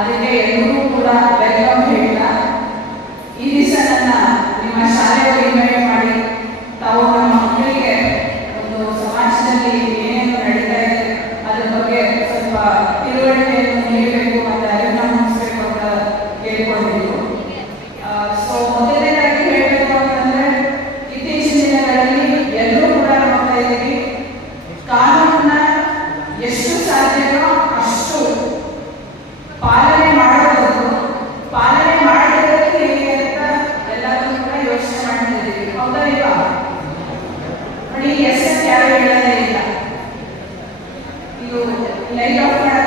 ಅದಕ್ಕೆ ಎಲ್ಲರೂ ಕೂಡ ವೆಲ್ಕಮ್ ಹೇಳ್ತಾ, ಈ ದಿವಸ ನನ್ನ ನಿಮ್ಮ ಶಾಲೆಗೆ ಇನ್ವೈಟ್ ಮಾಡಿ, ತಾವು ನಮ್ಮ ಮಕ್ಕಳಿಗೆ ಒಂದು ಸಮಾಜದಲ್ಲಿ ಏನೇನು ನಡೀತಾ ಇದೆ, ಅದ್ರ ಬಗ್ಗೆ ಸ್ವಲ್ಪ ತಿಳುವಳಿಕೆಯನ್ನು ನೀಡಬೇಕು. lấy đâu ra